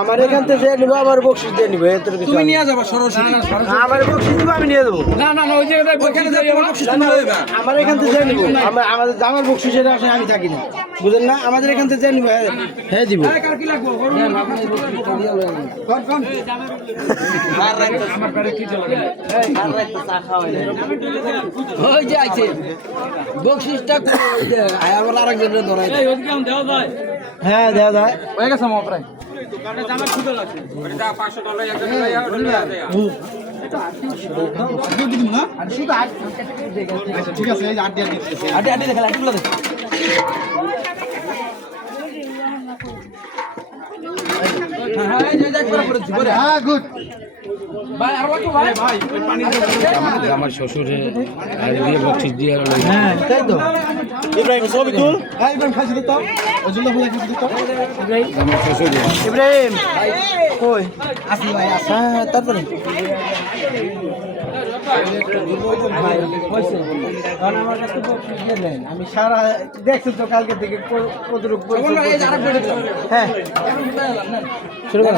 আমার এখান থেকে যে নিবো আমার বকশিস দিয়ে নিবো এত কিছু তুমি নিয়ে যাবা সরাসরি আমার বকশিস দিব আমি নিয়ে দেবো না না না ওই জায়গায় ওখানে যাই আমার বকশিস তুমি লইবা আমার এখান থেকে যে নিবো আমাদের আমার বকশিসের আশায় আমি থাকি না বুঝেন না আমাদের এখান থেকে যে নিবো হ্যাঁ দিব কার কি লাগবে কোন কোন আমার পেটে কি চলে ওই যে আছে বকশিসটা আবার আরেকজনের ধরাই এই ওদিকে আম দেওয়া যায় হ্যাঁ দেওয়া যায় হয়ে গেছে আমার প্রায় কারণ জামা খুদে লাগছে ওটা $500 একজন লইয়া ঠিক আছে এই আড্ডি আড্ডি আড্ডি দেখা লাইটগুলো দেখ হ্যাঁ গুড ভাই আর বাকি ভাই আমার শ্বশুরে দিয়ে বকশিস দিয়ে হ্যাঁ তাই তো ইব্রাহিম ছবি তুল হ্যাঁ ইব্রাহিম খাইছি তো ওজুল্লাহ ফুল খাইছি তো আমার শ্বশুর ইব্রাহিম কই আসি ভাই আসি হ্যাঁ তারপরে আমি সারা দেখছি তো কালকে থেকে কতটুকু হ্যাঁ শুরু করো